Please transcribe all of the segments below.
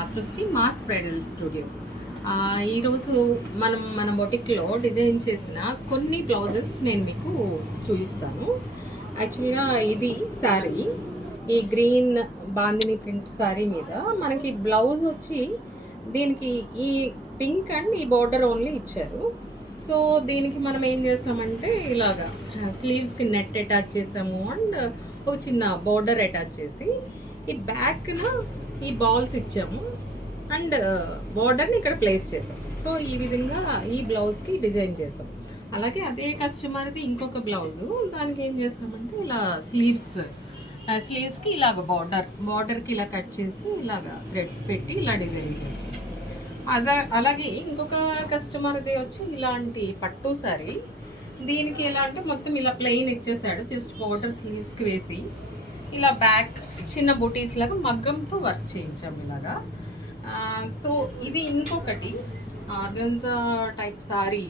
మాతృశ్రీ mass bridal studio. ఈరోజు మన బొటిక్లో design చేసిన కొన్ని బ్లౌజెస్ నేను మీకు చూపిస్తాను. యాక్చువల్గా ఇది శారీ, ఈ గ్రీన్ బాందిని ప్రింట్ శారీ మీద మనకి బ్లౌజ్ వచ్చి దీనికి ఈ పింక్ అండ్ ఈ బార్డర్ ఓన్లీ ఇచ్చారు. సో దీనికి మనం ఏం చేసామంటే ఇలాగా స్లీవ్స్కి నెట్ అటాచ్ చేసాము అండ్ ఒక చిన్న బార్డర్ అటాచ్ చేసి ఈ బ్యాక్న ఈ బాల్స్ ఇచ్చాము అండ్ బార్డర్ని ఇక్కడ ప్లేస్ చేసాం. సో ఈ విధంగా ఈ బ్లౌజ్కి డిజైన్ చేసాం. అలాగే అదే కస్టమర్ది ఇంకొక బ్లౌజు, దానికి ఏం చేసామంటే ఇలా స్లీవ్స్కి ఇలాగ బార్డర్కి ఇలా కట్ చేసి ఇలాగ థ్రెడ్స్ పెట్టి ఇలా డిజైన్ చేసాం. అలాగే ఇంకొక కస్టమర్ది వచ్చి ఇలాంటి పట్టు సారీ, దీనికి ఎలా అంటే మొత్తం ఇలా ప్లెయిన్ ఇచ్చేసాడు, జస్ట్ బార్డర్ స్లీవ్స్కి వేసి ఇలా బ్యాక్ చిన్న బూటీస్ లాగా మగ్గంతో వర్క్ చేయించాము ఇలాగా. సో ఇది ఇంకొకటి ఆర్గన్జా టైప్ సారీ,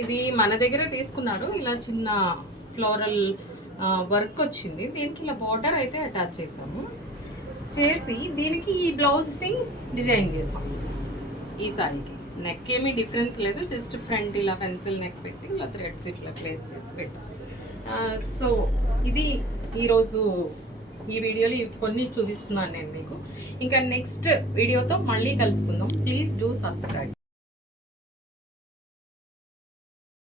ఇది మన దగ్గర తీసుకున్నారు. ఇలా చిన్న ఫ్లోరల్ వర్క్ వచ్చింది, దీనికి ఇలా బార్డర్ అయితే అటాచ్ చేసి దీనికి ఈ బ్లౌజ్ని డిజైన్ చేసాం. ఈ సారీకి నెక్ ఏమీ డిఫరెన్స్ లేదు, జస్ట్ ఫ్రంట్ ఇలా పెన్సిల్ నెక్ పెట్టి ఇలా థ్రెడ్స్ ఇట్లా ప్లేస్ చేసి పెట్టాం. సో ఇది ఈరోజు ఈ వీడియోలో కొన్ని చూపిస్తున్నాను నేను మీకు. ఇంకా నెక్స్ట్ వీడియోతో మళ్ళీ కలుసుకుందాం. Please do subscribe.